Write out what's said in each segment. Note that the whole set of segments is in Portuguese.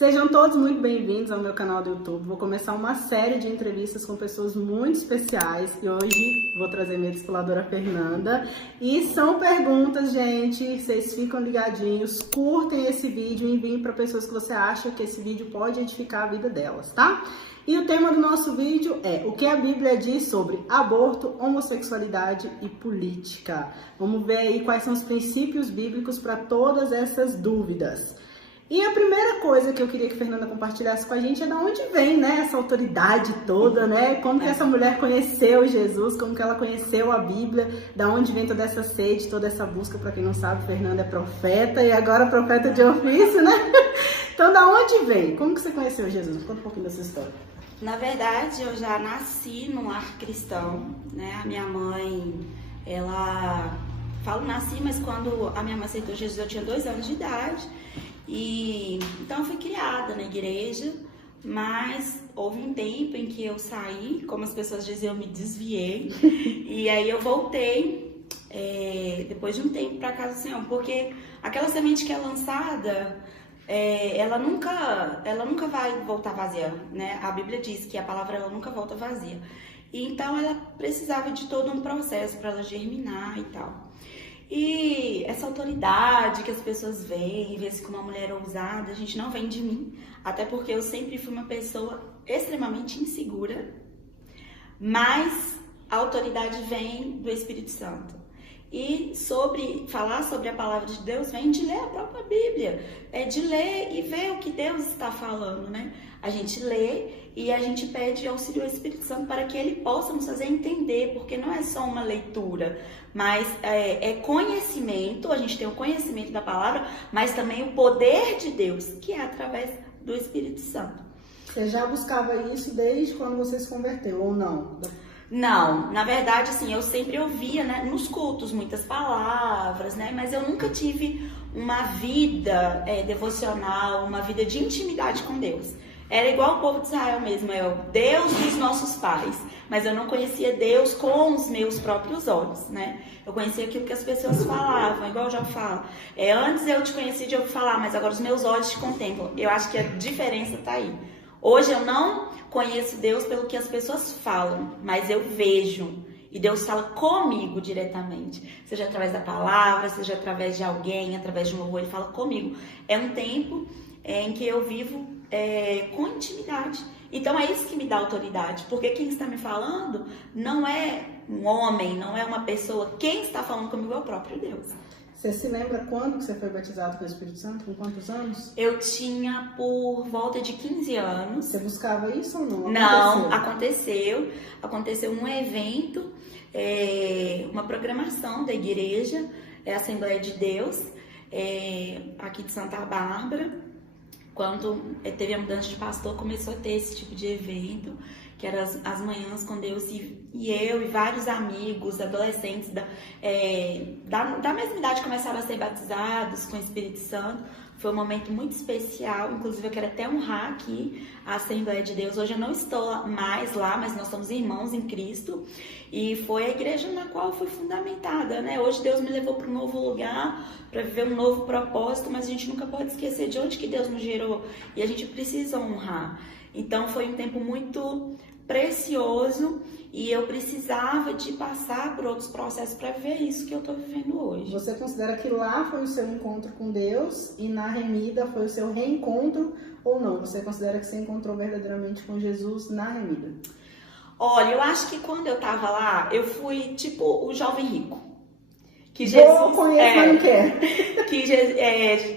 Sejam todos muito bem-vindos ao meu canal do YouTube. Vou começar uma série de entrevistas com pessoas muito especiais e hoje vou trazer minha discipuladora Fernanda. E são perguntas, gente, vocês ficam ligadinhos, curtem esse vídeo e enviem para pessoas que você acha que esse vídeo pode edificar a vida delas, tá? E o tema do nosso vídeo é o que a Bíblia diz sobre aborto, homossexualidade e política. Vamos ver aí quais são os princípios bíblicos para todas essas dúvidas. E a primeira coisa que eu queria que a Fernanda compartilhasse com a gente é de onde vem, né, essa autoridade toda, né? Como que essa mulher conheceu Jesus, como que ela conheceu a Bíblia, da onde vem toda essa sede, toda essa busca. Para quem não sabe, Fernanda é profeta e agora profeta de ofício, né? Então, da onde vem? Como que você conheceu Jesus? Conta um pouquinho dessa história. Na verdade, eu já nasci num lar cristão, né? A minha mãe, falo nasci, mas quando a minha mãe aceitou Jesus eu tinha 2 anos de idade. E então eu fui criada na igreja, mas houve um tempo em que eu saí, como as pessoas diziam, eu me desviei. E aí eu voltei depois de um tempo para casa do Senhor, porque aquela semente que é lançada, ela nunca vai voltar vazia, né? A Bíblia diz que a palavra ela nunca volta vazia. E então ela precisava de todo um processo para ela germinar e tal. E essa autoridade que as pessoas veem, vê-se como uma mulher ousada, a gente não vem de mim. Até porque eu sempre fui uma pessoa extremamente insegura. Mas a autoridade vem do Espírito Santo. E falar sobre a palavra de Deus vem de ler a própria Bíblia. É de ler e ver o que Deus está falando, né? A gente lê e a gente pede auxílio ao Espírito Santo para que ele possa nos fazer entender, porque não é só uma leitura, mas é conhecimento, a gente tem o conhecimento da palavra, mas também o poder de Deus, que é através do Espírito Santo. Você já buscava isso desde quando você se converteu, ou não? Não, na verdade, assim, eu sempre ouvia, né, nos cultos muitas palavras, né, mas eu nunca tive uma vida devocional, uma vida de intimidade com Deus. Era igual o povo de Israel mesmo, é o Deus dos nossos pais, mas eu não conhecia Deus com os meus próprios olhos, né? Eu conhecia aquilo que as pessoas falavam, igual eu já falo. Antes eu te conhecia de ouvir falar, mas agora os meus olhos te contemplam. Eu acho que a diferença tá aí. Hoje eu não conheço Deus pelo que as pessoas falam, mas eu vejo. E Deus fala comigo diretamente. Seja através da palavra, seja através de alguém, através de um louvor, ele fala comigo. É um tempo em que eu vivo com intimidade. Então é isso que me dá autoridade. Porque quem está me falando não é um homem, não é uma pessoa. Quem está falando comigo é o próprio Deus. Você se lembra quando que você foi batizado com o Espírito Santo? Com quantos anos? Eu tinha por volta de 15 anos. Você buscava isso ou não? Não, aconteceu. Aconteceu um evento, uma programação da igreja, Assembleia de Deus, aqui de Santa Bárbara. Quando teve a mudança de pastor, começou a ter esse tipo de evento, que eram as manhãs com Deus, e eu e vários amigos, adolescentes da mesma idade começaram a ser batizados com o Espírito Santo. Foi um momento muito especial, inclusive eu quero até honrar aqui a Assembleia de Deus. Hoje eu não estou mais lá, mas nós somos irmãos em Cristo, e foi a igreja na qual eu fui fundamentada, né? Hoje Deus me levou para um novo lugar, para viver um novo propósito, mas a gente nunca pode esquecer de onde que Deus nos gerou, e a gente precisa honrar. Então foi um tempo muito precioso e eu precisava de passar por outros processos para viver isso que eu estou vivendo hoje. Você considera que lá foi o seu encontro com Deus e na remida foi o seu reencontro ou não? Você considera que você encontrou verdadeiramente com Jesus na remida? Olha, eu acho que quando eu estava lá, eu fui tipo o jovem rico. Que Jesus não quer. Que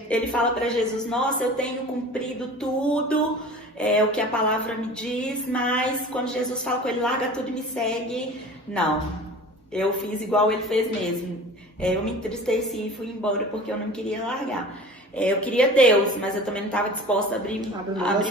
ele fala para Jesus: nossa, eu tenho cumprido tudo, o que a palavra me diz, mas quando Jesus fala com ele, larga tudo e me segue, não, eu fiz igual ele fez mesmo. Eu me entristeci e fui embora porque eu não queria largar. Eu queria Deus, mas eu também não estava disposta a abrir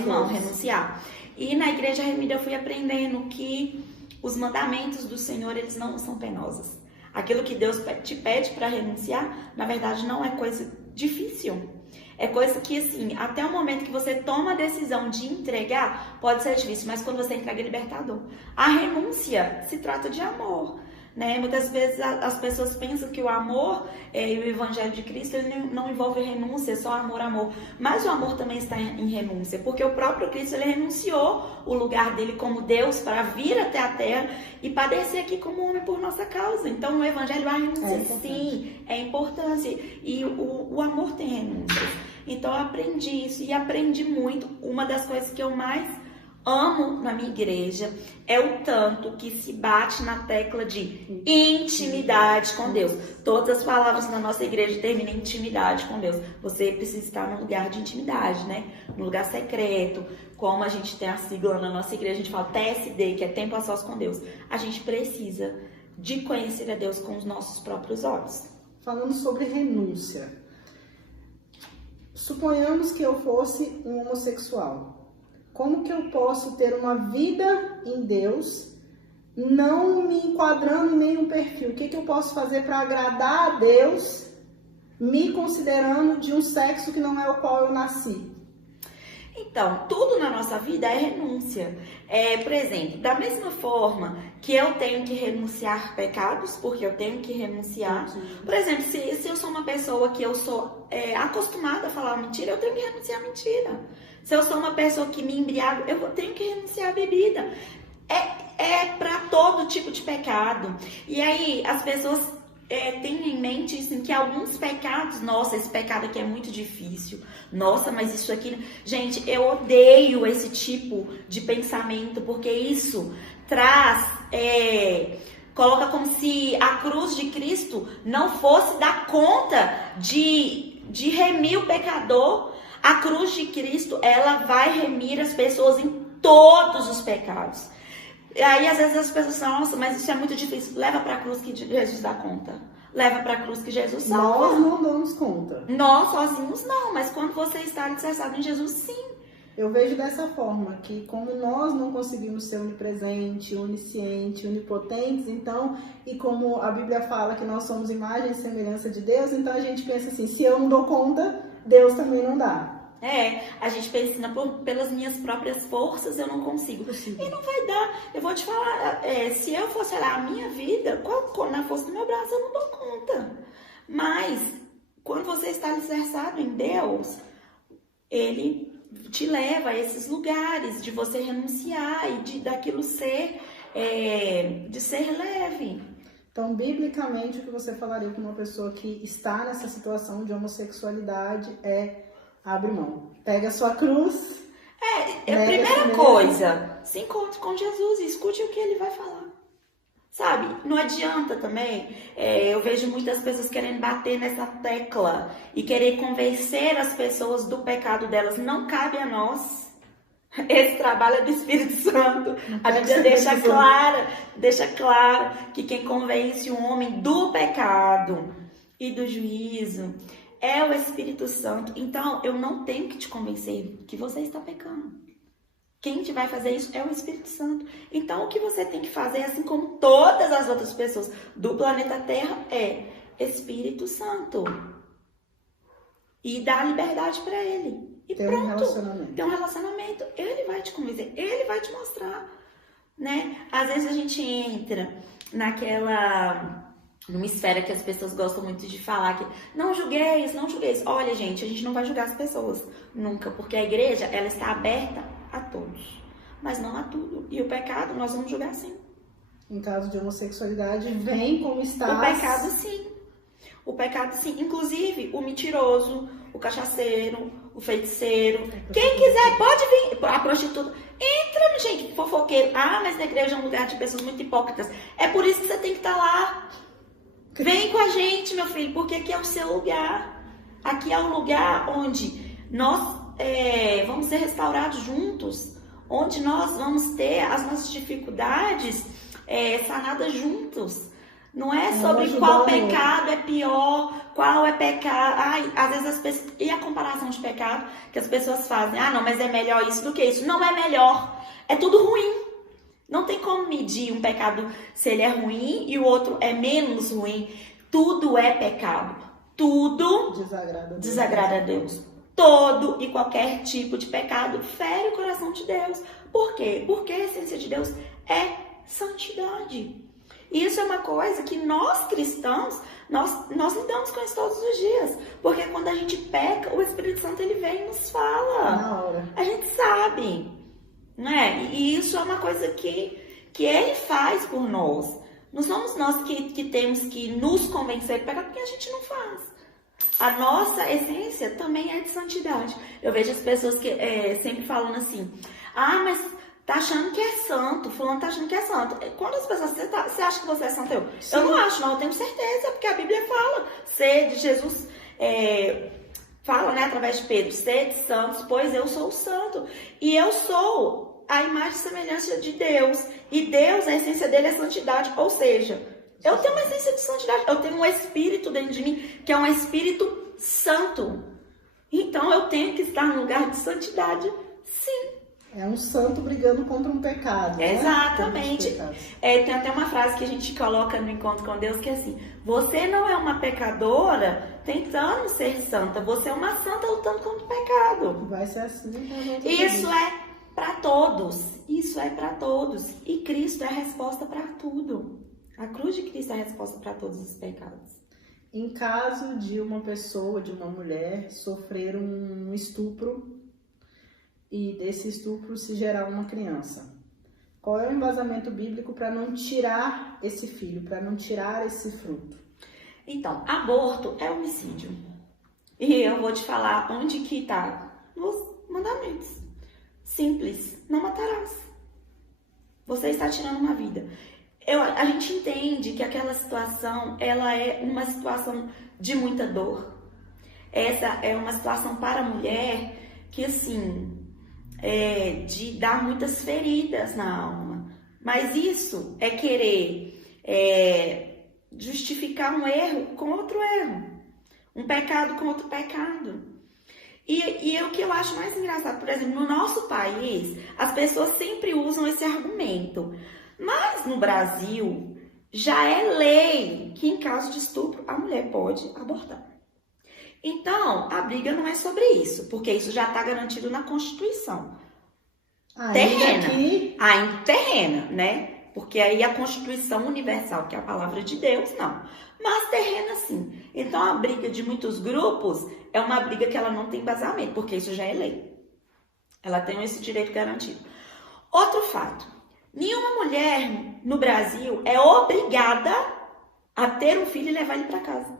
mão, renunciar. E na Igreja Remida eu fui aprendendo que os mandamentos do Senhor, eles não são penosos. Aquilo que Deus te pede para renunciar, na verdade não é coisa difícil. É coisa que, assim, até o momento que você toma a decisão de entregar, pode ser difícil, mas quando você entrega é libertador. A renúncia se trata de amor. né? Muitas vezes as pessoas pensam que o amor e o Evangelho de Cristo ele não envolve renúncia, só amor, amor. Mas o amor também está em renúncia, porque o próprio Cristo ele renunciou o lugar dele como Deus para vir até a terra e padecer aqui como homem por nossa causa. Então o Evangelho, a renúncia sim, é importante. E o amor tem renúncia. Então eu aprendi isso e aprendi muito. Uma das coisas que eu mais amo na minha igreja é o tanto que se bate na tecla de intimidade com Deus. Todas as palavras na nossa igreja terminam em intimidade com Deus. Você precisa estar num lugar de intimidade, né? Num lugar secreto. Como a gente tem a sigla na nossa igreja, a gente fala TSD, que é tempo a sós com Deus. A gente precisa de conhecer a Deus com os nossos próprios olhos. Falando sobre renúncia. Suponhamos que eu fosse um homossexual. Como que eu posso ter uma vida em Deus, não me enquadrando em nenhum perfil? O que eu posso fazer para agradar a Deus, me considerando de um sexo que não é o qual eu nasci? Então, tudo na nossa vida é renúncia. Por exemplo, da mesma forma que eu tenho que renunciar pecados, porque eu tenho que renunciar. Por exemplo, se eu sou uma pessoa que eu sou acostumada a falar mentira, eu tenho que renunciar a mentira. Se eu sou uma pessoa que me embriago, eu tenho que renunciar à bebida. É para todo tipo de pecado. E aí, as pessoas têm em mente assim, que alguns pecados, nossa, esse pecado aqui é muito difícil. Nossa, mas isso aqui... Gente, eu odeio esse tipo de pensamento, porque isso traz... coloca como se a cruz de Cristo não fosse dar conta de remir o pecador. A cruz de Cristo, ela vai remir as pessoas em todos os pecados. E aí, às vezes, as pessoas falam, nossa, mas isso é muito difícil. Leva para a cruz que Jesus dá conta. Leva para a cruz que Jesus salva. Nós não damos conta. Nós sozinhos não, mas quando você está alicerçado em Jesus, sim. Eu vejo dessa forma, que como nós não conseguimos ser onipresente, onisciente, onipotentes, então, e como a Bíblia fala que nós somos imagem e semelhança de Deus, então a gente pensa assim, se eu não dou conta, Deus também não dá. A gente pensa, pelas minhas próprias forças eu não consigo. E não vai dar. Eu vou te falar, se eu fosse olhar a minha vida, na força do meu braço eu não dou conta. Mas, quando você está alicerçado em Deus, Ele te leva a esses lugares de você renunciar e daquilo ser, de ser leve. Então, biblicamente, o que você falaria com uma pessoa que está nessa situação de homossexualidade abre mão. Pega a sua cruz. A primeira coisa, se encontre com Jesus e escute o que ele vai falar. Sabe? Não adianta também. Eu vejo muitas pessoas querendo bater nessa tecla e querer convencer as pessoas do pecado delas. Não cabe a nós. Esse trabalho é do Espírito Santo. A Bíblia deixa claro que quem convence o homem do pecado e do juízo é o Espírito Santo. Então, eu não tenho que te convencer que você está pecando. Quem te vai fazer isso é o Espírito Santo. Então, o que você tem que fazer, assim como todas as outras pessoas do planeta Terra, é Espírito Santo. E dar liberdade para Ele. E ter pronto. Um relacionamento. Ter um relacionamento. Ele vai te convencer. Ele vai te mostrar. Né? Às vezes a gente entra numa esfera que as pessoas gostam muito de falar que não julgueis. Olha, gente, a gente não vai julgar as pessoas nunca, porque a igreja, ela está aberta a todos, mas não a tudo. E o pecado, nós vamos julgar sim. Em caso de homossexualidade, vem como está. O pecado sim. Inclusive, o mentiroso, o cachaceiro, o feiticeiro. Quem quiser, pode vir. A prostituta. Entra, gente, fofoqueiro. Ah, mas na igreja é um lugar de pessoas muito hipócritas. É por isso que você tem que estar lá. Vem com a gente, meu filho, porque aqui é o seu lugar. Aqui é o lugar onde nós vamos ser restaurados juntos. Onde nós vamos ter as nossas dificuldades sanadas juntos. Não é sobre qual pecado é pior, qual é pecado. Às vezes as pessoas... E a comparação de pecado que as pessoas fazem? Ah, não, mas é melhor isso do que isso. Não é melhor. É tudo ruim. Não tem como medir um pecado se ele é ruim e o outro é menos ruim. Tudo é pecado. Tudo desagrada a Deus. Todo e qualquer tipo de pecado fere o coração de Deus. Por quê? Porque a essência de Deus é santidade. E isso é uma coisa que nós cristãos, nós lidamos com isso todos os dias. Porque quando a gente peca, o Espírito Santo ele vem e nos fala. Na hora. A gente sabe, né? E isso é uma coisa que ele faz por nós. Não somos nós que temos que nos convencer de pecar, porque a gente não faz. A nossa essência também é de santidade. Eu vejo as pessoas que sempre falando assim, mas tá achando que é santo, fulano tá achando que é santo. Quando as pessoas, você acha que você é santo? Eu não acho, não, eu tenho certeza, porque a Bíblia fala, Jesus fala, né, através de Pedro, sede santos, pois eu sou o santo. E eu sou a imagem e semelhança de Deus. E Deus, a essência dele é santidade. Ou seja, eu tenho uma essência de santidade. Eu tenho um espírito dentro de mim, que é um espírito santo. Então eu tenho que estar no lugar de santidade, sim. É um santo brigando contra um pecado. Exatamente. Né? Tem até uma frase que a gente coloca no Encontro com Deus que é assim: você não é uma pecadora tentando ser santa, você é uma santa lutando contra o pecado. Vai ser assim. Isso é para todos. Isso é para todos. E Cristo é a resposta para tudo. A cruz de Cristo é a resposta para todos os pecados. Em caso de uma pessoa, de uma mulher, sofrer um estupro e desse estupro se gerar uma criança, qual é o embasamento bíblico para não tirar esse filho, para não tirar esse fruto? Então, aborto é homicídio. E eu vou te falar onde que está nos mandamentos. Simples, não matarás. Você está tirando uma vida. A gente entende que aquela situação, ela é uma situação de muita dor. Essa é uma situação para a mulher que, assim, de dar muitas feridas na alma. Mas isso é querer justificar um erro com outro erro. Um pecado com outro pecado. E é o que eu acho mais engraçado. Por exemplo, no nosso país, as pessoas sempre usam esse argumento. Mas no Brasil, já é lei que em caso de estupro, a mulher pode abortar. Então, a briga não é sobre isso, porque isso já está garantido na Constituição. Ainda terrena, né? Porque aí a Constituição Universal, que é a palavra de Deus, não. Mas terrena sim. Então, a briga de muitos grupos é uma briga que ela não tem embasamento, porque isso já é lei. Ela tem esse direito garantido. Outro fato. Nenhuma mulher no Brasil é obrigada a ter um filho e levar ele para casa.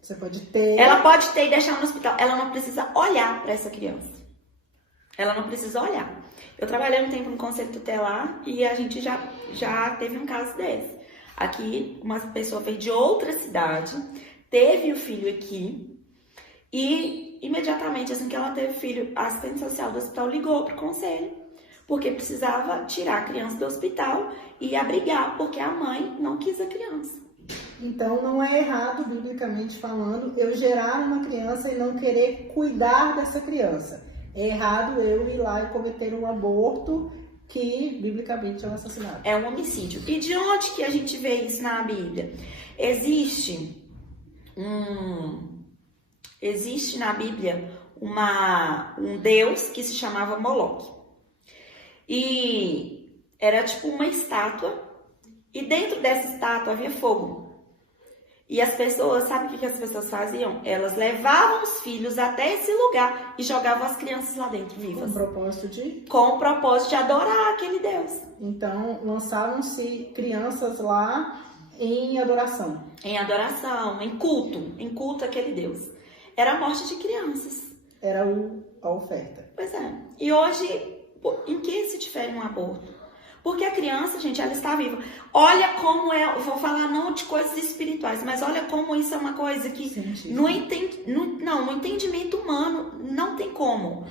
Você pode ter. Ela pode ter e deixar no hospital. Ela não precisa olhar para essa criança. Ela não precisa olhar. Eu trabalhei um tempo no Conselho Tutelar e a gente já teve um caso desse. Aqui, uma pessoa veio de outra cidade, teve o filho aqui e imediatamente, assim que ela teve filho, a assistente social do hospital ligou pro conselho, porque precisava tirar a criança do hospital e abrigar, porque a mãe não quis a criança. Então, não é errado, biblicamente falando, eu gerar uma criança e não querer cuidar dessa criança. É errado eu ir lá e cometer um aborto, que biblicamente é um assassinato. É um homicídio. E de onde que a gente vê isso na Bíblia? Existe na Bíblia um deus que se chamava Moloque. E era tipo uma estátua, e dentro dessa estátua havia fogo. E as pessoas, sabe o que as pessoas faziam? Elas levavam os filhos até esse lugar e jogavam as crianças lá dentro vivas. Com o propósito de? Com o propósito de adorar aquele Deus. Então, lançavam-se crianças lá em adoração. Em adoração, em culto àquele Deus. Era a morte de crianças. Era a oferta. Pois é. E hoje, em que se difere um aborto? Porque a criança, gente, ela está viva. Olha como eu vou falar não de coisas espirituais, mas olha como isso é uma coisa que no entendimento humano não tem como.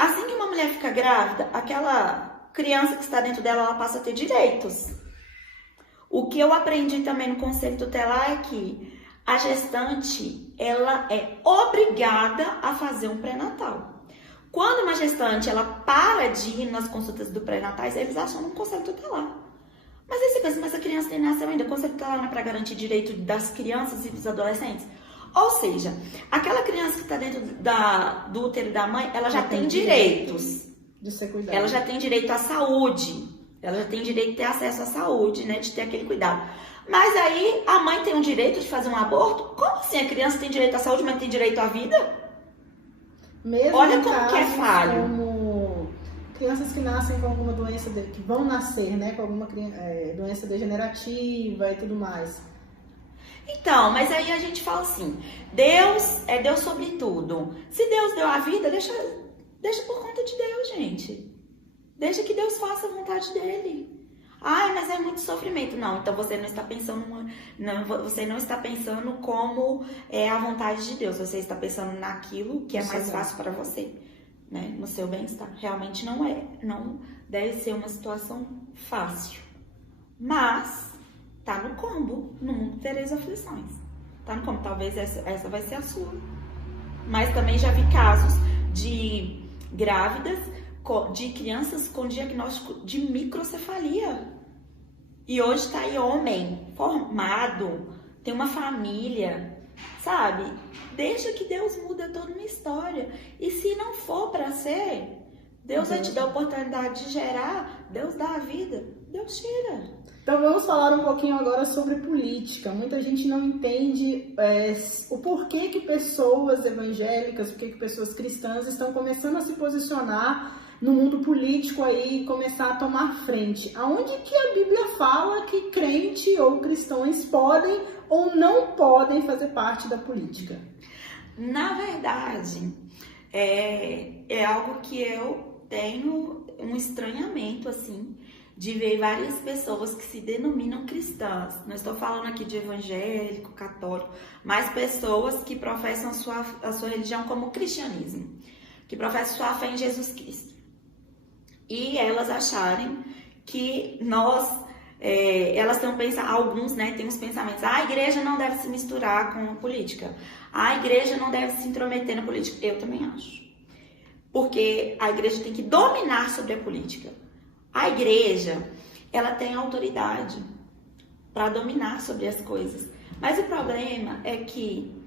Assim que uma mulher fica grávida, aquela criança que está dentro dela, ela passa a ter direitos. O que eu aprendi também no Conselho Tutelar é que a gestante, ela é obrigada a fazer um pré-natal. Quando uma gestante, ela para de ir nas consultas do pré-natais, eles acham um conselho tutelar. Mas aí você pensa, mas a criança nem nasceu ainda, o conselho tutelar não é para garantir direito das crianças e dos adolescentes? Ou seja, aquela criança que está dentro do útero da mãe, ela já tem direitos. De ser cuidada. Ela já tem direito à saúde, Ela tem direito de ter acesso à saúde, né? De ter aquele cuidado. Mas aí a mãe tem o direito de fazer um aborto? Como assim a criança tem direito à saúde, mas não tem direito à vida? Mesmo olha como que é falho. Como crianças que nascem com alguma doença, que vão nascer, né, com alguma doença degenerativa e tudo mais. Então, mas aí a gente fala assim, Deus é Deus sobre tudo. Se Deus deu a vida, deixa por conta de Deus, gente. Deixa que Deus faça a vontade dele. Ai, mas é muito sofrimento. Não, então você não está pensando você não está pensando como é a vontade de Deus. Você está pensando naquilo que é mais fácil para você, né? No seu bem-estar. Realmente não deve ser uma situação fácil. Mas tá no combo. No mundo tereis aflições. Tá no combo. Talvez essa vai ser a sua. Mas também já vi casos de grávidas, de crianças com diagnóstico de microcefalia. E hoje tá aí homem, formado, tem uma família, sabe? Deixa que Deus muda toda uma história. E se não for para ser, Deus vai te dar a oportunidade de gerar, Deus dá a vida, Deus tira. Então vamos falar um pouquinho agora sobre política. Muita gente não entende o porquê que pessoas evangélicas, porquê que pessoas cristãs estão começando a se posicionar no mundo político aí, começar a tomar frente. Aonde que a Bíblia fala que crente ou cristãos podem ou não podem fazer parte da política? Na verdade, é algo que eu tenho um estranhamento, assim, de ver várias pessoas que se denominam cristãs. Não estou falando aqui de evangélico, católico, mas pessoas que professam a sua religião como cristianismo, que professam sua fé em Jesus Cristo. E elas acharem que elas têm alguns, né, têm uns pensamentos, a igreja não deve se misturar com a política, a igreja não deve se intrometer na política. Eu também acho. Porque a igreja tem que dominar sobre a política. A igreja, ela tem autoridade para dominar sobre as coisas. Mas o problema é que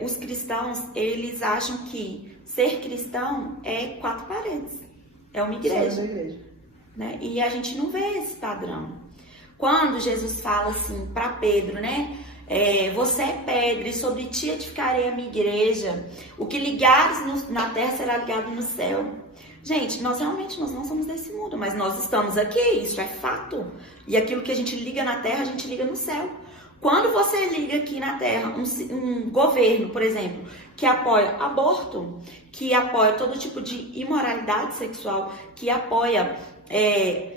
os cristãos, eles acham que ser cristão é 4 paredes. É uma igreja. Né? E a gente não vê esse padrão. Quando Jesus fala assim para Pedro, né? Você é pedra e sobre ti edificarei a minha igreja. O que ligares na terra será ligado no céu. Gente, nós não somos desse mundo, mas nós estamos aqui, isso é fato. E aquilo que a gente liga na terra, a gente liga no céu. Quando você liga aqui na terra um governo, por exemplo, que apoia aborto, que apoia todo tipo de imoralidade sexual, que apoia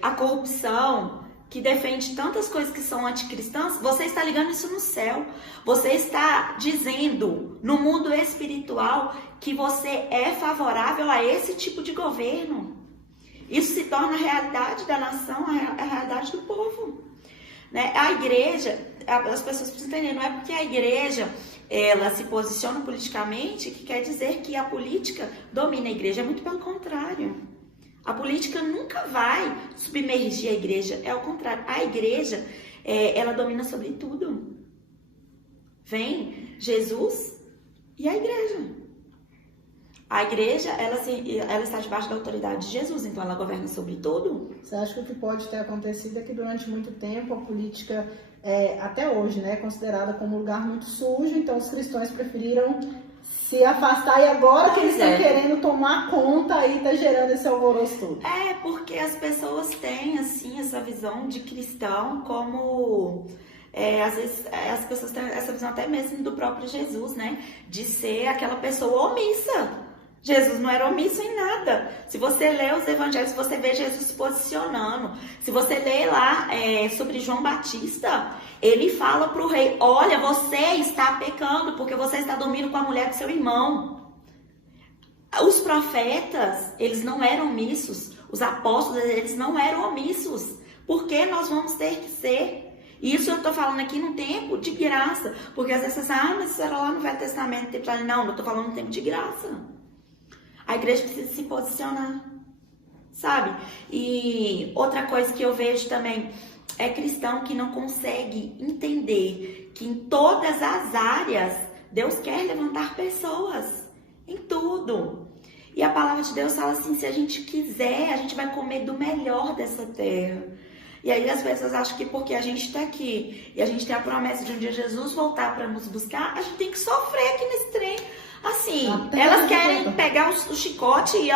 a corrupção, que defende tantas coisas que são anticristãs, você está ligando isso no céu. Você está dizendo no mundo espiritual que você é favorável a esse tipo de governo. Isso se torna a realidade da nação, a realidade do povo. Né? A igreja, as pessoas precisam entender, não é porque a igreja ela se posiciona politicamente que quer dizer que a política domina a igreja. É muito pelo contrário. A política nunca vai submergir a igreja, é o contrário. A igreja, ela domina sobre tudo. Vem Jesus e a igreja. A igreja, ela está debaixo da autoridade de Jesus, então ela governa sobre tudo. Você acha que o que pode ter acontecido é que durante muito tempo a política, até hoje, né, é considerada como um lugar muito sujo, então os cristãos preferiram se afastar e agora que eles estão querendo tomar conta aí tá gerando esse alvoroço todo. Porque as pessoas têm assim essa visão de cristão como às vezes as pessoas têm essa visão até mesmo do próprio Jesus, né? De ser aquela pessoa omissa. Jesus não era omisso em nada. Se você lê os evangelhos, você vê Jesus se posicionando. Se você lê lá sobre João Batista, ele fala para o rei, olha, você está pecando porque você está dormindo com a mulher do seu irmão. Os profetas, eles não eram omissos. Os apóstolos, eles não eram omissos. Por que nós vamos ter que ser? Isso eu estou falando aqui no tempo de graça. Porque às vezes você fala, mas isso era lá no Velho Testamento. Não, eu estou falando no tempo de graça. A igreja precisa se posicionar, sabe? E outra coisa que eu vejo também é cristão que não consegue entender que em todas as áreas Deus quer levantar pessoas, em tudo. E a palavra de Deus fala assim, se a gente quiser, a gente vai comer do melhor dessa terra. E aí as pessoas acham que porque a gente está aqui e a gente tem a promessa de um dia Jesus voltar para nos buscar, a gente tem que sofrer aqui nesse trem. Assim, elas querem pegar o chicote e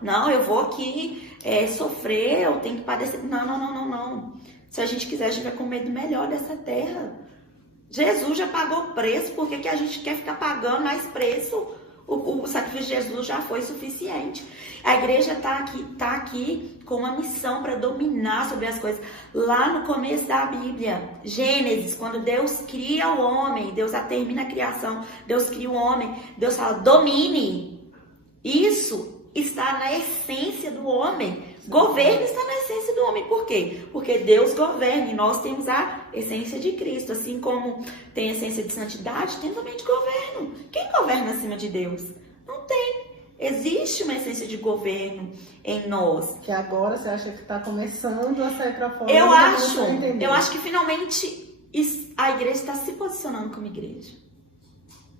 não, eu vou aqui sofrer, eu tenho que padecer. Não. Se a gente quiser, a gente vai comer do melhor dessa terra. Jesus já pagou preço, por que a gente quer ficar pagando mais preço? O sacrifício de Jesus já foi suficiente. A igreja tá aqui com uma missão para dominar sobre as coisas. Lá no começo da Bíblia, Gênesis, quando Deus cria o homem, Deus termina a criação, Deus cria o homem, Deus fala, domine. Isso está na essência do homem. Governo está na essência do homem. Por quê? Porque Deus governa e nós temos a essência de Cristo. Assim como tem a essência de santidade, tem também de governo. Quem governa acima de Deus? Não tem. Existe uma essência de governo em nós. Que agora você acha que está começando a sair para fora? Eu acho que finalmente a igreja está se posicionando como igreja.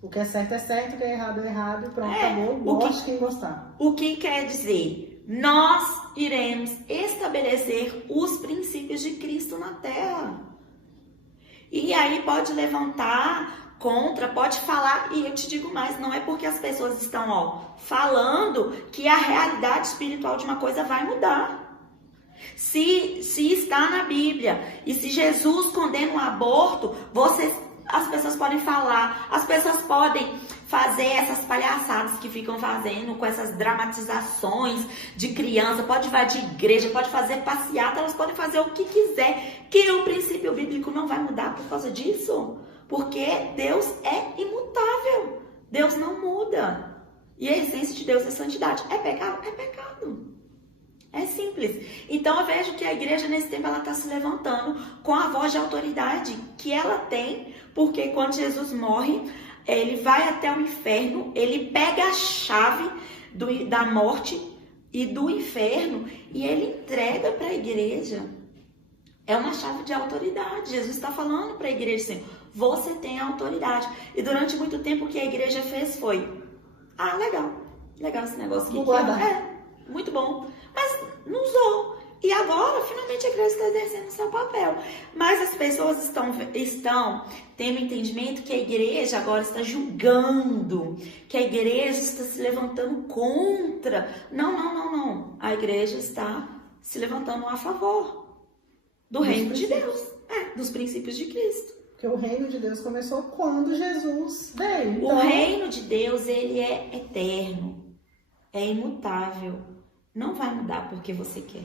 O que é certo, o que é errado, e pronto, acabou. Goste quem gostar. O que quer dizer? Nós iremos estabelecer os princípios de Cristo na Terra. E aí pode levantar contra, pode falar, e eu te digo mais, não é porque as pessoas estão falando que a realidade espiritual de uma coisa vai mudar. Se está na Bíblia, e se Jesus condena o aborto, as pessoas podem falar, as pessoas podem fazer essas palhaçadas que ficam fazendo com essas dramatizações de criança, pode invadir igreja, pode fazer passeata, elas podem fazer o que quiser, que o princípio bíblico não vai mudar por causa disso, porque Deus é imutável, Deus não muda, e a essência de Deus é santidade. É pecado? É pecado. É simples. Então eu vejo que a igreja nesse tempo ela está se levantando com a voz de autoridade que ela tem, porque quando Jesus morre, ele vai até o inferno, ele pega a chave da morte e do inferno e ele entrega para a igreja. É uma chave de autoridade. Jesus está falando para a igreja assim, você tem autoridade. E durante muito tempo o que a igreja fez foi, legal esse negócio aqui. Muito bom. Mas não usou. E agora, finalmente, a igreja está exercendo o seu papel. Mas as pessoas estão tendo entendimento que a igreja agora está julgando, que a igreja está se levantando contra. Não. A igreja está se levantando a favor do reino de Deus, dos princípios de Cristo. Porque o reino de Deus começou quando Jesus veio. Então... O reino de Deus, ele é eterno, é imutável. Não vai mudar porque você quer.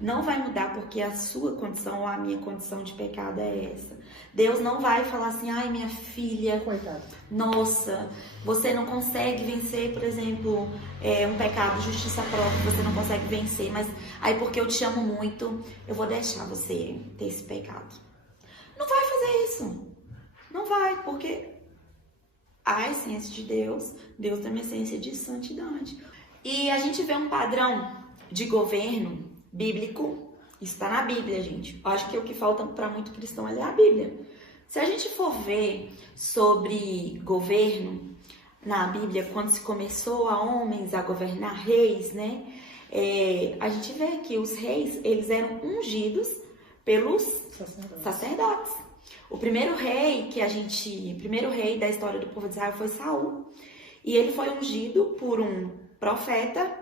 Não vai mudar porque a sua condição ou a minha condição de pecado é essa. Deus não vai falar assim, ai minha filha, coitada, nossa, você não consegue vencer, por exemplo, um pecado, justiça própria, você não consegue vencer, mas aí porque eu te amo muito, eu vou deixar você ter esse pecado. Não vai fazer isso. Não vai, porque a essência de Deus tem uma essência de santidade. E a gente vê um padrão de governo bíblico, isso está na Bíblia, gente. Eu acho que o que falta para muito cristão é ler a Bíblia. Se a gente for ver sobre governo na Bíblia, quando se começou a homens a governar, reis, né? A gente vê que os reis, eles eram ungidos pelos sacerdotes. O primeiro rei da história do povo de Israel foi Saul. E ele foi ungido por um profeta,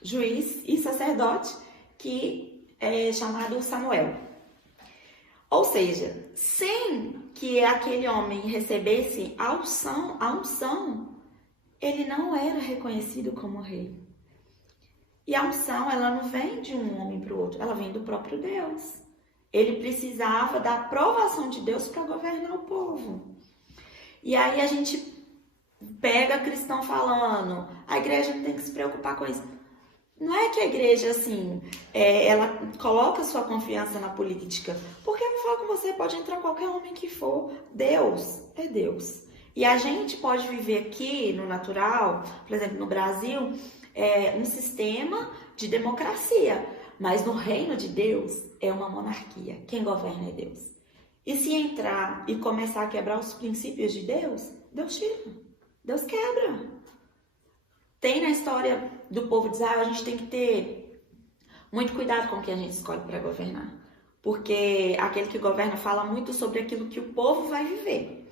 juiz e sacerdote que é chamado Samuel. Ou seja, sem que aquele homem recebesse a unção, ele não era reconhecido como rei. E a unção, ela não vem de um homem para o outro, ela vem do próprio Deus. Ele precisava da aprovação de Deus para governar o povo. E aí a gente pega cristão falando, a igreja não tem que se preocupar com isso. Não é que a igreja, assim, ela coloca sua confiança na política. Porque eu falo com você, pode entrar qualquer homem que for. Deus é Deus. E a gente pode viver aqui no natural, por exemplo, no Brasil, um sistema de democracia. Mas no reino de Deus é uma monarquia. Quem governa é Deus. E se entrar e começar a quebrar os princípios de Deus, Deus tira. Deus quebra. Tem na história do povo de Israel, a gente tem que ter muito cuidado com o que a gente escolhe para governar. Porque aquele que governa fala muito sobre aquilo que o povo vai viver.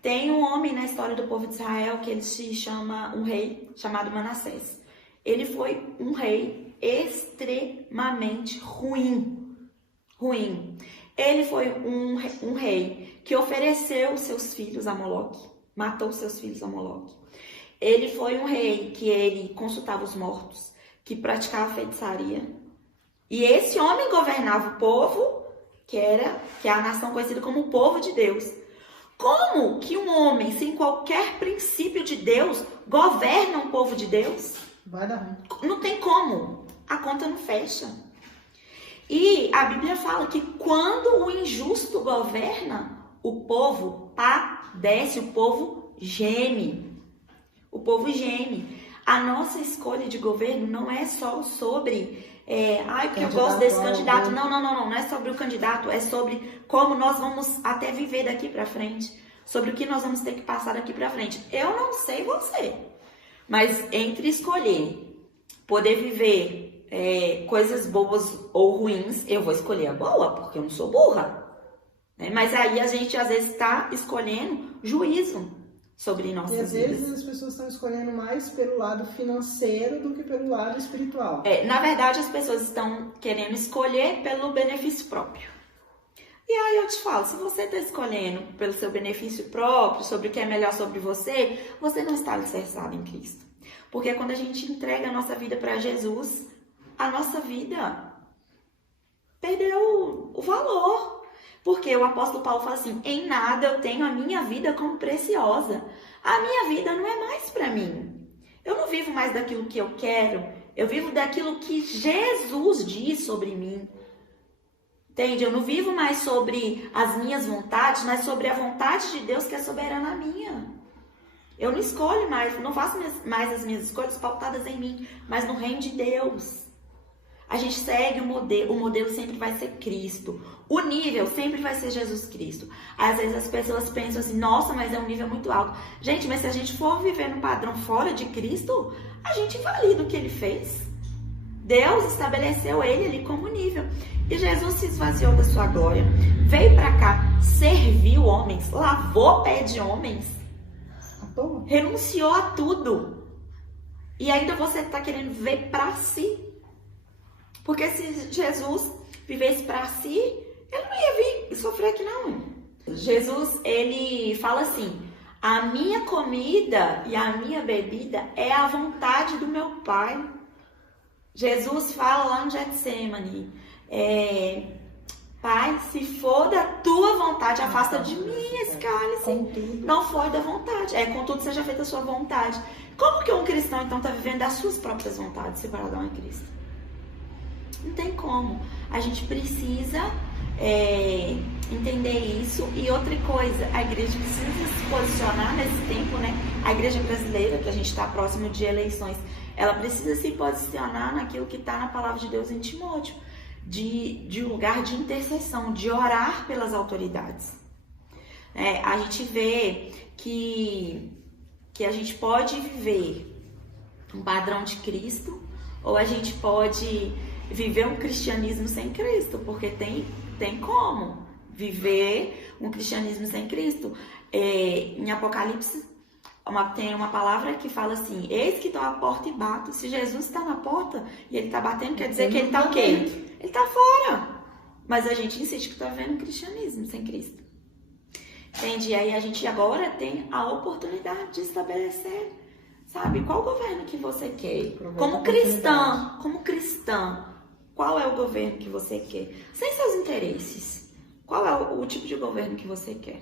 Tem um homem na história do povo de Israel que ele se chama um rei chamado Manassés. Ele foi um rei extremamente ruim. Ele foi um rei que ofereceu seus filhos a Moloque, matou seus filhos a Moloque. Ele foi um rei que ele consultava os mortos, que praticava feitiçaria. E esse homem governava o povo, que é a nação conhecida como o povo de Deus. Como que um homem sem qualquer princípio de Deus governa um povo de Deus? Vai dar ruim. Não tem como. A conta não fecha. E a Bíblia fala que quando o injusto governa, o povo padece, o povo geme. O povo geme. A nossa escolha de governo não é só sobre... porque eu gosto desse candidato. Não é sobre o candidato, é sobre como nós vamos até viver daqui pra frente, sobre o que nós vamos ter que passar daqui pra frente. Eu não sei você, mas entre escolher poder viver coisas boas ou ruins, eu vou escolher a boa, porque eu não sou burra, né? Mas aí a gente às vezes está escolhendo juízo sobre nossas vidas. E às vezes as pessoas estão escolhendo mais pelo lado financeiro do que pelo lado espiritual. Na verdade, as pessoas estão querendo escolher pelo benefício próprio. E aí eu te falo, se você está escolhendo pelo seu benefício próprio, sobre o que é melhor sobre você, você não está alicerçado em Cristo. Porque quando a gente entrega a nossa vida para Jesus, a nossa vida perdeu o valor. Porque o apóstolo Paulo fala assim, em nada eu tenho a minha vida como preciosa. A minha vida não é mais para mim. Eu não vivo mais daquilo que eu quero, eu vivo daquilo que Jesus diz sobre mim. Entende? Eu não vivo mais sobre as minhas vontades, mas sobre a vontade de Deus que é soberana minha. Eu não escolho mais, não faço mais as minhas escolhas pautadas em mim, mas no reino de Deus. A gente segue o modelo sempre vai ser Cristo. O nível sempre vai ser Jesus Cristo. Às vezes as pessoas pensam assim, nossa, mas é um nível muito alto. Gente, mas se a gente for viver no padrão fora de Cristo, a gente invalida o que ele fez. Deus estabeleceu ele ali como nível. E Jesus se esvaziou da sua glória, veio pra cá, serviu homens, lavou pé de homens, renunciou a tudo. E ainda você tá querendo viver pra si. Porque se Jesus vivesse pra si, ele não ia vir sofrer aqui não. Jesus, ele fala assim, a minha comida e a minha bebida é a vontade do meu Pai. Jesus fala lá no Getsemane, Pai, se for da tua vontade, afasta de mim esse cálice. Não for da vontade. Contudo, seja feita a sua vontade. Como que um cristão, então, está vivendo das suas próprias vontades, separado a Cristo? Não tem como. A gente precisa entender isso. E outra coisa, a igreja precisa se posicionar nesse tempo, né? A igreja brasileira, que a gente está próximo de eleições, ela precisa se posicionar naquilo que está na palavra de Deus em Timóteo. De um lugar de intercessão, de orar pelas autoridades. A gente vê que a gente pode viver um padrão de Cristo, ou a gente pode viver um cristianismo sem Cristo, porque tem como viver um cristianismo sem Cristo. Em Apocalipse tem uma palavra que fala assim, eis que estou à porta e bato. Se Jesus está na porta e ele está batendo, quer dizer que ele está o quê? Ele está fora. Mas a gente insiste que está vivendo um cristianismo sem Cristo. Entende? E aí a gente agora tem a oportunidade de estabelecer, sabe, qual governo que você quer. Como cristã, qual é o governo que você quer? Sem seus interesses. Qual é o tipo de governo que você quer?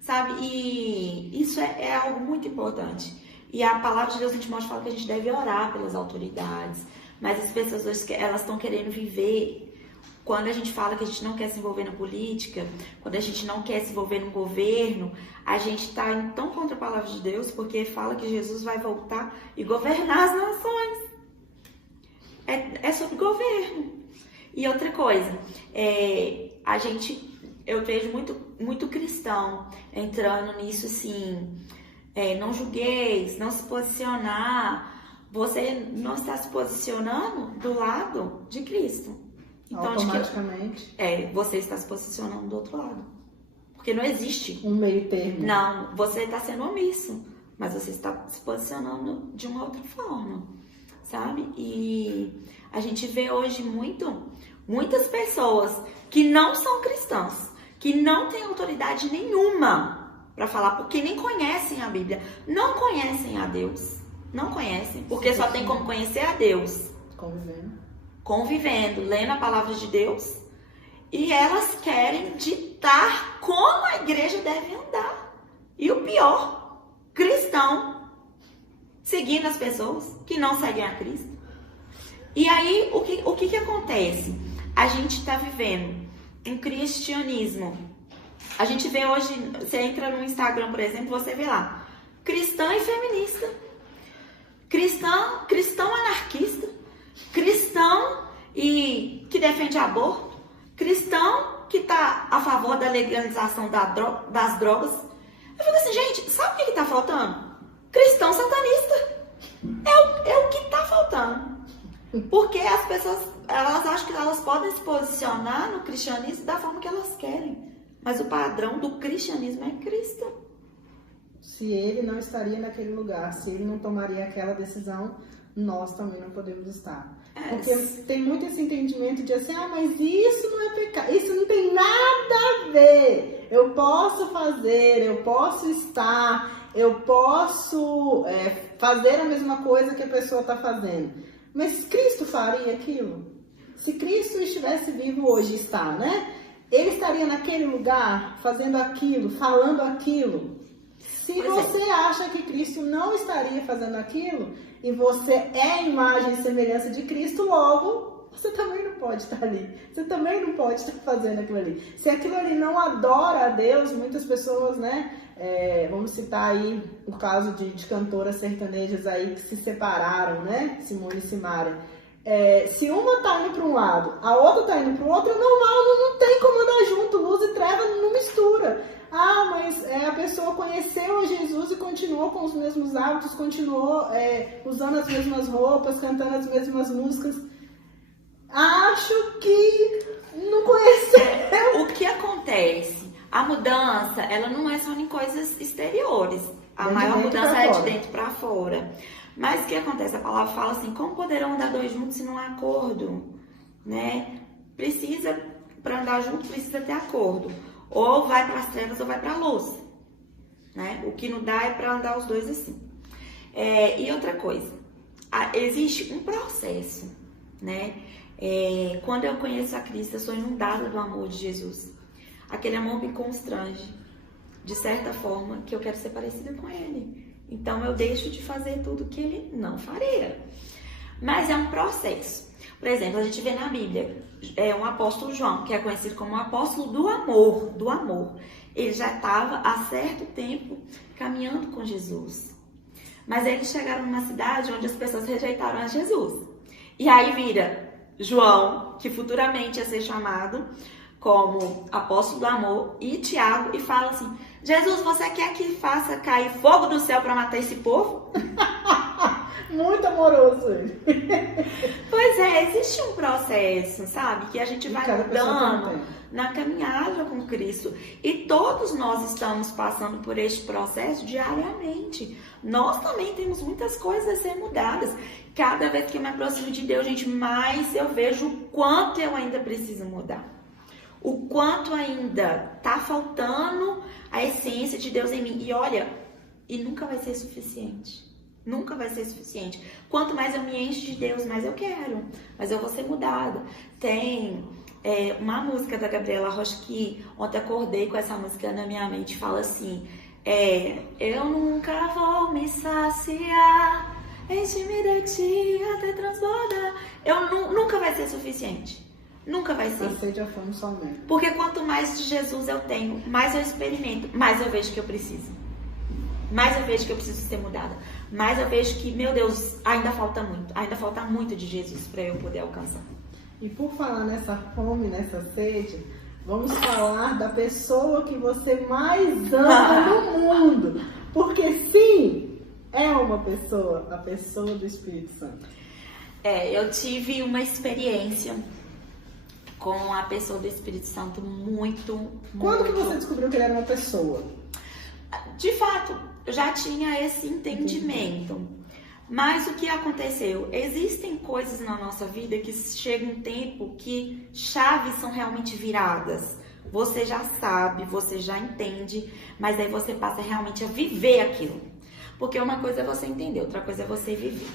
Sabe? E isso é algo muito importante. E a palavra de Deus em Timóteo fala que a gente deve orar pelas autoridades. Mas as pessoas hoje, elas estão querendo viver. Quando a gente fala que a gente não quer se envolver na política, quando a gente não quer se envolver no governo, a gente está indo tão contra a palavra de Deus, porque fala que Jesus vai voltar e governar as nações. É sobre governo. E outra coisa, eu vejo muito cristão entrando nisso assim, não julgueis, não se posicionar, você não está se posicionando do lado de Cristo. Então, automaticamente. Você está se posicionando do outro lado. Porque não existe um meio termo. Não, você está sendo omisso, mas você está se posicionando de uma outra forma, sabe? E a gente vê hoje muitas pessoas que não são cristãs, que não têm autoridade nenhuma para falar, porque nem conhecem a Bíblia, não conhecem a Deus, não conhecem, porque só tem como conhecer a Deus convivendo, lendo a palavra de Deus, e elas querem ditar como a igreja deve andar. E o pior, cristão seguindo as pessoas que não seguem a Cristo. E aí, o que acontece? A gente está vivendo um cristianismo. A gente vê hoje, você entra no Instagram, por exemplo, você vê lá, cristã e feminista, cristão anarquista, cristão e que defende aborto, cristão que está a favor da legalização das drogas. Eu fico assim, gente, sabe o que está faltando? Cristão satanista. É o que está faltando. Porque as pessoas, elas acham que elas podem se posicionar no cristianismo da forma que elas querem. Mas o padrão do cristianismo é Cristo. Se ele não estaria naquele lugar, se ele não tomaria aquela decisão, nós também não podemos estar. Porque tem muito esse entendimento de assim, mas isso não é pecado, isso não tem nada a ver. Eu posso fazer, eu posso estar, eu posso fazer a mesma coisa que a pessoa está fazendo. Mas Cristo faria aquilo? Se Cristo estivesse vivo hoje, está, né? Ele estaria naquele lugar, fazendo aquilo, falando aquilo. Se você acha que Cristo não estaria fazendo aquilo, e você é a imagem e semelhança de Cristo, logo, você também não pode estar ali. Você também não pode estar fazendo aquilo ali. Se aquilo ali não adora a Deus, muitas pessoas, né? Vamos citar aí o caso de cantoras sertanejas aí que se separaram, né? Simone e Simaria. Se uma tá indo para um lado, a outra tá indo para o outro, é normal, não tem como andar junto, luz e treva não mistura. Mas a pessoa conheceu a Jesus e continuou com os mesmos hábitos, continuou usando as mesmas roupas, cantando as mesmas músicas. Acho que não conheceu. O que acontece? A mudança, ela não é só em coisas exteriores. A maior mudança é de dentro para fora. Mas o que acontece? A palavra fala assim, como poderão andar dois juntos se não há acordo? Né? Para andar junto, precisa ter acordo. Ou vai para as trevas ou vai para a luz. Né? O que não dá é para andar os dois assim. E outra coisa, existe um processo. Né? Quando eu conheço a Cristo, eu sou inundada do amor de Jesus. Aquele amor me constrange, de certa forma, que eu quero ser parecida com Ele. Então eu deixo de fazer tudo que Ele não faria. Mas é um processo. Por exemplo, a gente vê na Bíblia, um apóstolo João, que é conhecido como o apóstolo do amor. Ele já estava há certo tempo caminhando com Jesus. Mas eles chegaram numa cidade onde as pessoas rejeitaram a Jesus. E aí vira João, que futuramente ia ser chamado como apóstolo do amor, e Tiago, e fala assim, Jesus, você quer que faça cair fogo do céu para matar esse povo? Muito amoroso. Pois existe um processo, sabe? Que a gente vai mudando na caminhada com Cristo. E todos nós estamos passando por este processo diariamente. Nós também temos muitas coisas a ser mudadas. Cada vez que eu me aproximo de Deus, gente, mais eu vejo o quanto eu ainda preciso mudar. O quanto ainda tá faltando a essência de Deus em mim. E olha, e nunca vai ser suficiente. Nunca vai ser suficiente. Quanto mais eu me encho de Deus, mais eu quero. Mas eu vou ser mudada. Tem uma música da Gabriela Rocha que ontem acordei com essa música na minha mente. Fala assim, eu nunca vou me saciar, enche-me de ti até transbordar. Nunca vai ser suficiente. Nunca vai ser. A sede e a fome somente. Porque quanto mais de Jesus eu tenho, mais eu experimento, mais eu vejo que eu preciso. Mais eu vejo que eu preciso ser mudada. Mais eu vejo que, meu Deus, ainda falta muito de Jesus para eu poder alcançar. E por falar nessa fome, nessa sede, vamos falar da pessoa que você mais ama no mundo. Porque sim, é uma pessoa, a pessoa do Espírito Santo? Eu tive uma experiência com a pessoa do Espírito Santo muito... Quando que você descobriu que ele era uma pessoa? De fato, eu já tinha esse entendimento. Mas o que aconteceu? Existem coisas na nossa vida que chega um tempo que chaves são realmente viradas. Você já sabe, você já entende, mas daí você passa realmente a viver aquilo. Porque uma coisa é você entender, outra coisa é você viver.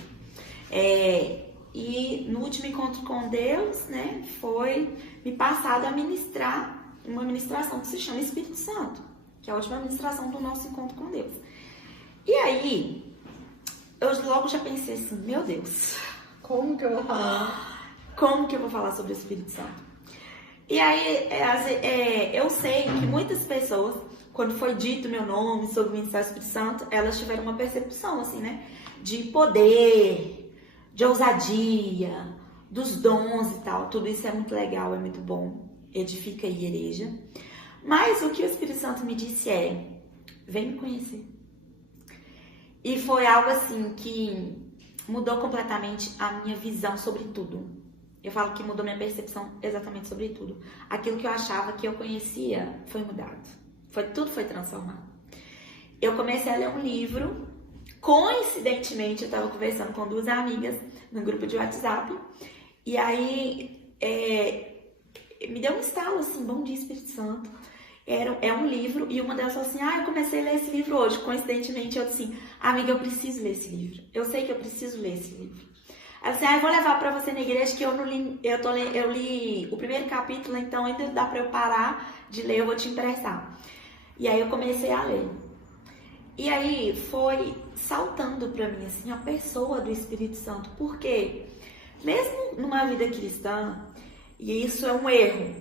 E no último encontro com Deus, né, foi me passado a ministrar uma ministração que se chama Espírito Santo, que é a última ministração do nosso encontro com Deus. E aí, eu logo já pensei assim, meu Deus, como que eu vou falar? Como que eu vou falar sobre o Espírito Santo? E aí, eu sei que muitas pessoas, quando foi dito meu nome sobre o ministério do Espírito Santo, elas tiveram uma percepção, assim, né, de poder, de ousadia, dos dons e tal. Tudo isso é muito legal, é muito bom. Edifica aí, igreja. Mas o que o Espírito Santo me disse vem me conhecer. E foi algo assim que mudou completamente a minha visão sobre tudo. Eu falo que mudou minha percepção exatamente sobre tudo. Aquilo que eu achava que eu conhecia foi mudado. Tudo foi transformado. Eu comecei a ler um livro. Coincidentemente, eu estava conversando com 2 amigas no grupo de WhatsApp. E aí, me deu um estalo assim, bom dia, Espírito Santo. É um livro, e uma delas falou assim, eu comecei a ler esse livro hoje. Coincidentemente, eu disse assim, amiga, eu preciso ler esse livro. Eu sei que eu preciso ler esse livro. Aí eu disse, eu vou levar pra você na igreja, que eu não li, eu li o primeiro capítulo, então ainda dá pra eu parar de ler, eu vou te emprestar. E aí eu comecei a ler. E aí foi saltando pra mim, assim, a pessoa do Espírito Santo. Porque mesmo numa vida cristã, e isso é um erro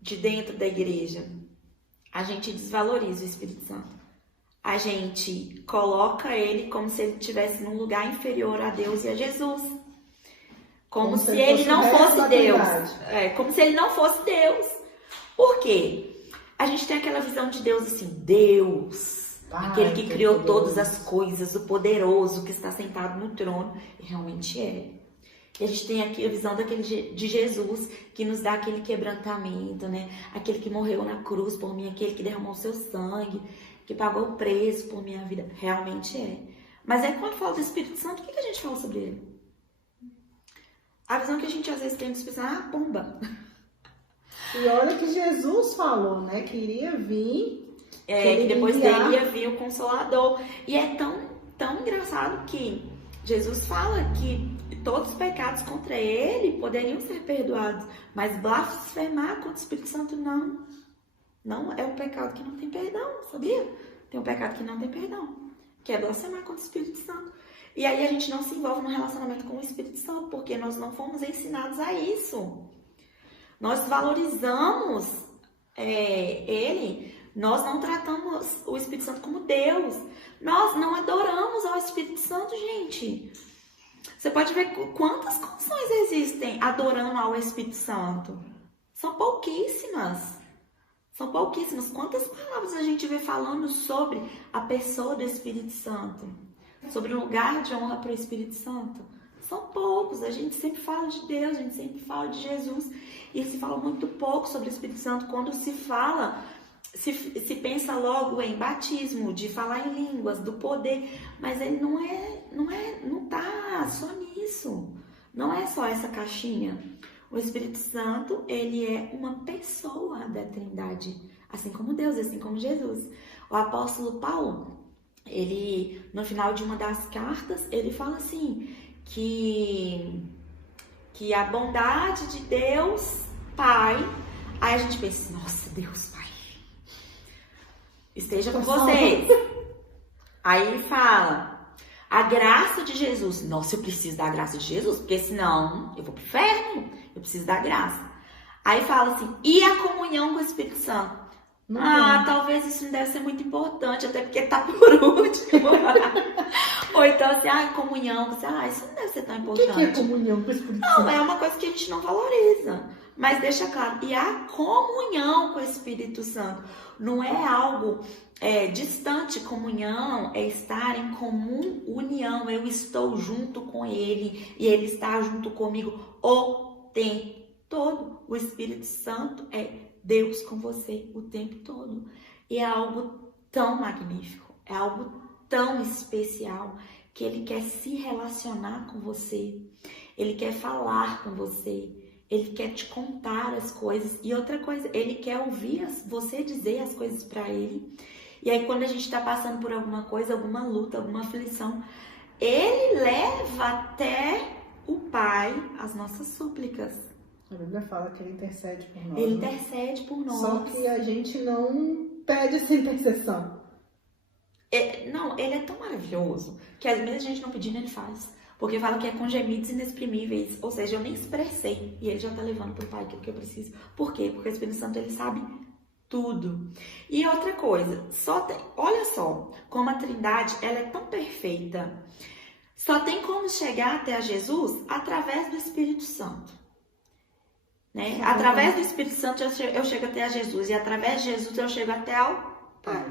de dentro da igreja, a gente desvaloriza o Espírito Santo. A gente coloca ele como se ele estivesse num lugar inferior a Deus e a Jesus. Como se ele não fosse Deus. Como se ele não fosse Deus. Por quê? A gente tem aquela visão de Deus assim, Deus, aquele que criou todas as coisas, o poderoso que está sentado no trono. E realmente é. E a gente tem aqui a visão de Jesus, que nos dá aquele quebrantamento, né? Aquele que morreu na cruz por mim, aquele que derramou o seu sangue, que pagou o preço por minha vida. Realmente é. Mas quando fala do Espírito Santo, o que a gente fala sobre ele? A visão que a gente às vezes tem do Espírito Santo, bomba. E olha que Jesus falou, né? Que iria vir. Que depois dele ia vir o Consolador. E é tão engraçado que Jesus fala que todos os pecados contra ele poderiam ser perdoados, mas blasfemar contra o Espírito Santo não. Não é um pecado que não tem perdão, sabia? Tem um pecado que não tem perdão, que é blasfemar contra o Espírito Santo. E aí a gente não se envolve no relacionamento com o Espírito Santo, porque nós não fomos ensinados a isso. Nós valorizamos ele, nós não tratamos o Espírito Santo como Deus. Nós não adoramos ao Espírito Santo, gente. Você pode ver quantas canções existem adorando ao Espírito Santo. São pouquíssimas. São pouquíssimas. Quantas palavras a gente vê falando sobre a pessoa do Espírito Santo? Sobre o lugar de honra para o Espírito Santo? São poucos. A gente sempre fala de Deus, a gente sempre fala de Jesus. E se fala muito pouco sobre o Espírito Santo. Quando se fala, se pensa logo em batismo, de falar em línguas, do poder. Mas ele não tá só nisso. Não é só essa caixinha. O Espírito Santo, ele é uma pessoa da Trindade, assim como Deus, assim como Jesus. O apóstolo Paulo, ele, no final de uma das cartas, ele fala assim, que a bondade de Deus Pai, aí a gente pensa, nossa, Deus Pai, esteja com vocês. Aí ele fala, a graça de Jesus. Nossa, eu preciso da graça de Jesus, porque senão eu vou pro inferno. Eu preciso da graça. Aí fala assim, e a comunhão com o Espírito Santo? Talvez isso não deve ser muito importante, até porque tá por último. Ou então assim, comunhão. Isso não deve ser tão importante. O que é comunhão com o Espírito Santo? Não, é uma coisa que a gente não valoriza. mas deixa claro, e a comunhão com o Espírito Santo não é algo distante. Comunhão é estar em comum união, eu estou junto com ele e ele está junto comigo o tempo todo. O Espírito Santo é Deus com você o tempo todo, e é algo tão magnífico, é algo tão especial, que ele quer se relacionar com você, ele quer falar com você, ele quer te contar as coisas. E outra coisa, ele quer ouvir você dizer as coisas para ele. E aí quando a gente está passando por alguma coisa, alguma luta, alguma aflição, ele leva até o Pai as nossas súplicas. A Bíblia fala que ele intercede por nós. Ele né? intercede por nós. Só que a gente não pede essa intercessão. Não, ele é tão maravilhoso que às vezes a gente não pedindo, ele faz. Porque fala que é com gemidos inexprimíveis. Ou seja, eu nem expressei e ele já tá levando pro Pai aquilo que eu preciso. Por quê? Porque o Espírito Santo, ele sabe tudo. E outra coisa, olha só como a Trindade, ela é tão perfeita. Só tem como chegar até a Jesus através do Espírito Santo. Né? Através do Espírito Santo eu chego até a Jesus, e através de Jesus eu chego até ao Pai.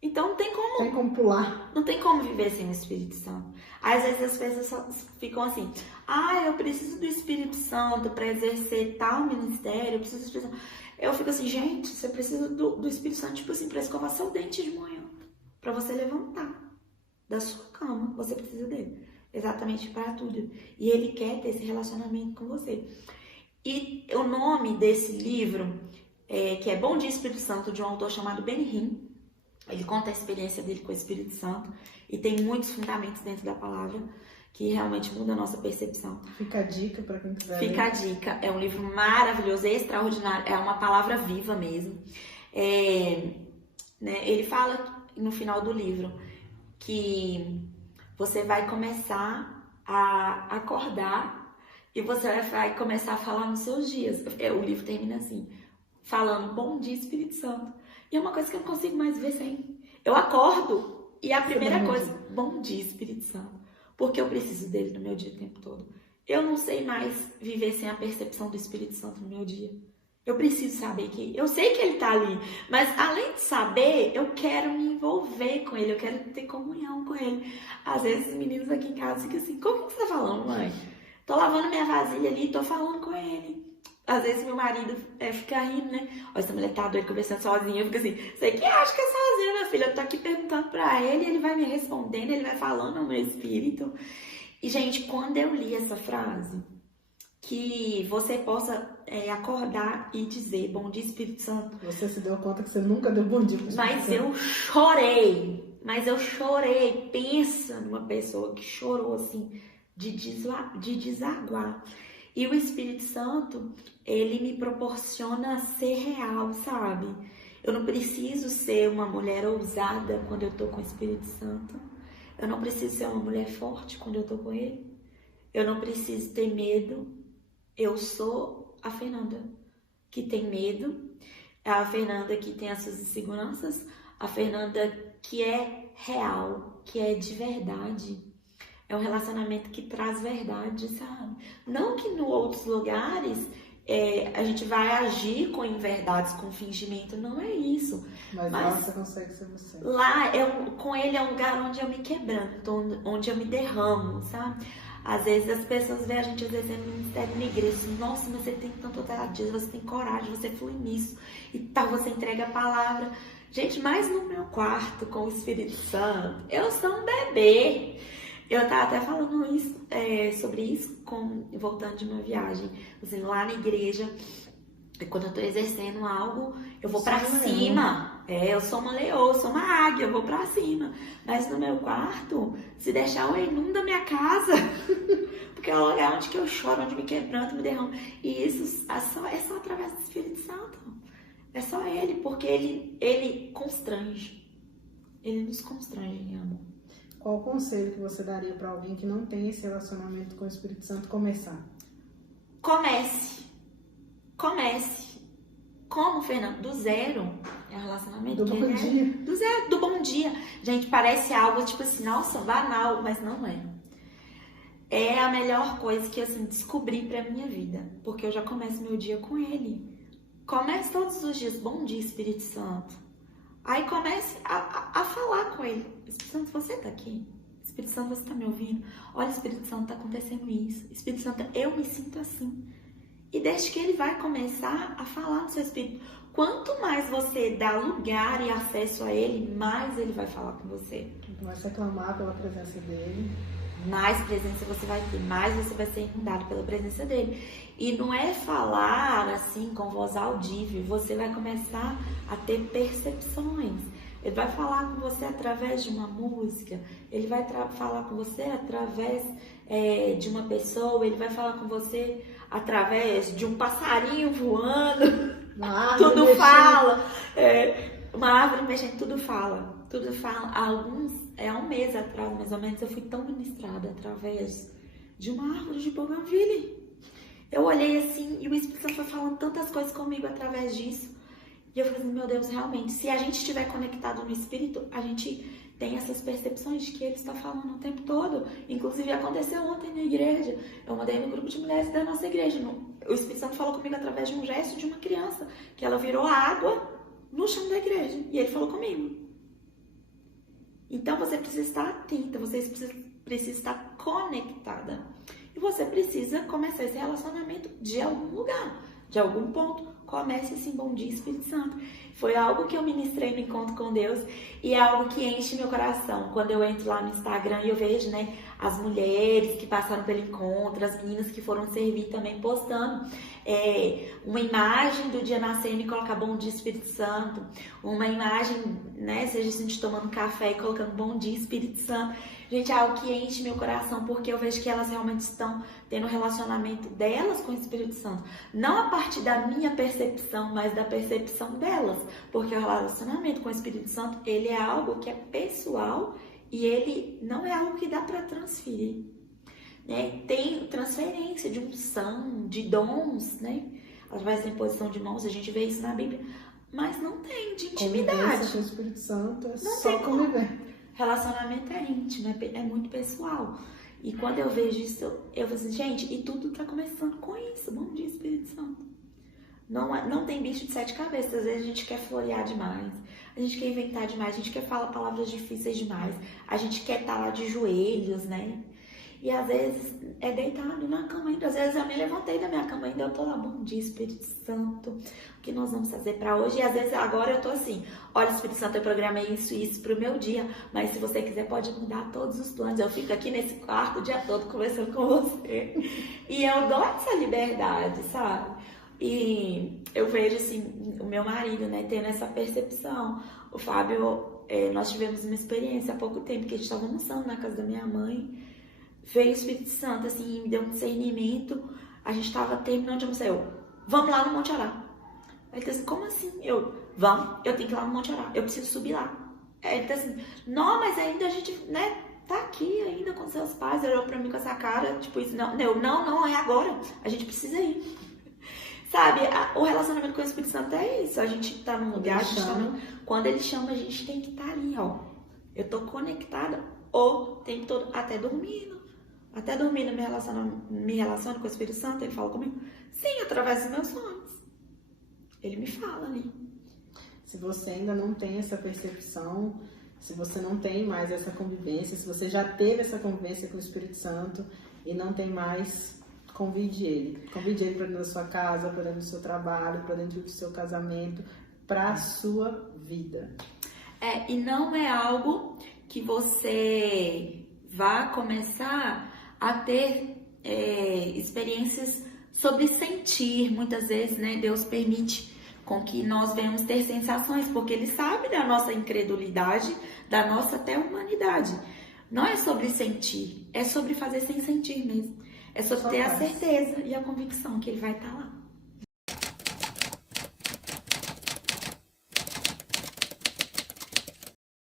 Então não tem como. Tem como pular. Não tem como viver sem o Espírito Santo. Às vezes as pessoas ficam assim: eu preciso do Espírito Santo para exercer tal ministério, eu preciso do Espírito Santo. Eu fico assim, gente, você precisa do Espírito Santo, tipo assim, para escovar seu dente de manhã, para você levantar da sua cama, você precisa dele. Exatamente para tudo. E ele quer ter esse relacionamento com você. E o nome desse livro, que é Bom Dia Espírito Santo, de um autor chamado Benihim. Ele conta a experiência dele com o Espírito Santo e tem muitos fundamentos dentro da palavra que realmente mudam a nossa percepção. Fica a dica para quem quiser Fica a dica. É um livro maravilhoso, extraordinário. É uma palavra viva mesmo. Ele fala no final do livro que você vai começar a acordar e você vai começar a falar nos seus dias. O livro termina assim, falando Bom Dia Espírito Santo. E é uma coisa que eu não consigo mais ver sem. Eu acordo e a primeira coisa, Bom Dia Espírito Santo. Porque eu preciso dele no meu dia o tempo todo. Eu não sei mais viver sem a percepção do Espírito Santo no meu dia. Eu preciso saber que... Eu sei que ele tá ali, mas além de saber, eu quero me envolver com ele, eu quero ter comunhão com ele. Às vezes os meninos aqui em casa ficam assim, como que você tá falando, mãe? Tô lavando minha vasilha ali e tô falando com ele. Às vezes meu marido fica rindo, né? Olha, essa mulher tá doida conversando sozinha. Eu fico assim, você que acha que é sozinha, minha filha? Eu tô aqui perguntando pra ele, ele vai me respondendo, ele vai falando no meu espírito. E, gente, quando eu li essa frase, que você possa acordar e dizer, Bom Dia Espírito Santo. Você se deu conta que você nunca deu bom dia pro Espírito Santo. Mas eu chorei. Pensa numa pessoa que chorou, assim, de desaguar. E o Espírito Santo, ele me proporciona ser real, sabe? Eu não preciso ser uma mulher ousada quando eu tô com o Espírito Santo. Eu não preciso ser uma mulher forte quando eu tô com ele. Eu não preciso ter medo. Eu sou a Fernanda que tem medo. É a Fernanda que tem as suas inseguranças. A Fernanda que é real, que é de verdade. É um relacionamento que traz verdade, sabe? Não que em outros lugares a gente vai agir com inverdades, com fingimento. Não é isso. Mas lá você consegue ser você. Lá, com ele é um lugar onde eu me quebranto, onde eu me derramo, sabe? Às vezes as pessoas veem a gente exercendo o ministério na igreja. Assim, nossa, mas você tem tanta ousadia, você tem coragem, você flui nisso. E tal, você entrega a palavra. Gente, mas no meu quarto com o Espírito Santo, eu sou um bebê. Eu tava até falando sobre isso, voltando de uma viagem, assim, lá na igreja, quando eu tô exercendo algo, eu vou pra cima. Eu sou uma leoa, eu sou uma águia, eu vou pra cima. Mas no meu quarto, se deixar, eu inundo a minha casa. Porque é o lugar onde que eu choro, onde me quebranto, me derramo. E isso é só através do Espírito Santo. É só ele, porque ele constrange. Ele nos constrange em amor. Qual o conselho que você daria para alguém que não tem esse relacionamento com o Espírito Santo começar? Comece. Como, Fernando? Do zero. É um relacionamento do bom dia. Do zero, do bom dia. Gente, parece algo tipo assim, nossa, banal, mas não é. é a melhor coisa que eu assim, descobri pra minha vida, porque eu já começo meu dia com ele. Comece todos os dias, bom dia, Espírito Santo. Aí comece a falar com ele. Espírito Santo, você tá aqui? Espírito Santo, você tá me ouvindo? Olha, Espírito Santo, tá acontecendo isso. Espírito Santo, eu me sinto assim. E desde que ele vai começar a falar no seu espírito. Quanto mais você dá lugar e acesso a ele, mais ele vai falar com você. Começa a clamar pela presença dele. Mais presença você vai ter, mais você vai ser inundado pela presença dele. E não é falar assim com voz audível, você vai começar a ter percepções. Ele vai falar com você através de uma música, ele vai falar com você através de uma pessoa, ele vai falar com você através de um passarinho voando, tudo fala, uma árvore mexendo, tudo fala. Tudo fala. Há um mês atrás, mais ou menos, eu fui tão ministrada através de uma árvore de bougainville. Eu olhei assim e o Espírito Santo foi falando tantas coisas comigo através disso. E eu falei assim, meu Deus, realmente, se a gente estiver conectado no Espírito, a gente tem essas percepções de que Ele está falando o tempo todo. Inclusive, aconteceu ontem na igreja. Eu mandei no grupo de mulheres da nossa igreja. O Espírito Santo falou comigo através de um gesto de uma criança, que ela virou água no chão da igreja. E Ele falou comigo. Então, você precisa estar atenta, você precisa estar conectada. E você precisa começar esse relacionamento de algum lugar, de algum ponto. Comece assim, bom dia, Espírito Santo. Foi algo que eu ministrei no encontro com Deus e é algo que enche meu coração. Quando eu entro lá no Instagram e eu vejo, né, as mulheres que passaram pelo encontro, as meninas que foram servir também postando uma imagem do dia nascendo e colocar bom dia, Espírito Santo. Uma imagem, né, seja a gente tomando café e colocando bom dia, Espírito Santo. Gente, é algo que enche meu coração, porque eu vejo que elas realmente estão tendo um relacionamento delas com o Espírito Santo. Não a partir da minha percepção, mas da percepção delas. Porque o relacionamento com o Espírito Santo, ele é algo que é pessoal e ele não é algo que dá para transferir. Né? Tem transferência de unção, de dons, né? Através da imposição de mãos, a gente vê isso na Bíblia. Mas não tem de intimidade. Com o Espírito Santo é não só conviver. Relacionamento é íntimo, é muito pessoal. E quando eu vejo isso, eu falo assim, gente, e tudo tá começando com isso. Bom dia, Espírito Santo. Não tem bicho de 7 cabeças. Às vezes a gente quer florear demais, a gente quer inventar demais, a gente quer falar palavras difíceis demais, a gente quer estar lá de joelhos, né? E às vezes é deitado na cama ainda. Às vezes eu me levantei da minha cama ainda, eu tô lá, bom dia, Espírito Santo, o que nós vamos fazer pra hoje? E às vezes agora eu tô assim, olha, Espírito Santo, eu programei isso e isso pro meu dia, mas se você quiser pode mudar todos os planos. Eu fico aqui nesse quarto o dia todo conversando com você. E eu dou essa liberdade, sabe? E eu vejo assim, o meu marido, né, tendo essa percepção. O Fábio, nós tivemos uma experiência há pouco tempo que a gente estava almoçando na casa da minha mãe. Veio o Espírito Santo, assim, me deu um discernimento. A gente tava terminando de almoçar. Vamos lá no Monte Orá. Ele disse assim, como assim? Vamos, eu tenho que ir lá no Monte Orá. Eu preciso subir lá. Ele disse assim, não, mas ainda a gente, né, tá aqui ainda com seus pais. Ele olhou pra mim com essa cara, tipo, isso, não, é agora. A gente precisa ir. Sabe, o relacionamento com o Espírito Santo é isso. A gente tá num lugar, quando ele chama, a gente tem que estar ali, ó. Eu tô conectada o tempo todo, até dormindo. Até dormindo me relaciono com o Espírito Santo, ele fala comigo. Sim, através dos meus sonhos. Ele me fala ali. Se você ainda não tem essa percepção, se você não tem mais essa convivência, se você já teve essa convivência com o Espírito Santo e não tem mais, convide ele. Convide ele para dentro da sua casa, para dentro do seu trabalho, para dentro do seu casamento, para a sua vida. E não é algo que você vá começar a ter experiências sobre sentir. Muitas vezes, né, Deus permite com que nós venhamos ter sensações, porque Ele sabe da nossa incredulidade, da nossa até humanidade. Não é sobre sentir, é sobre fazer sem sentir mesmo. É sobre ter a certeza e a convicção que Ele vai estar lá.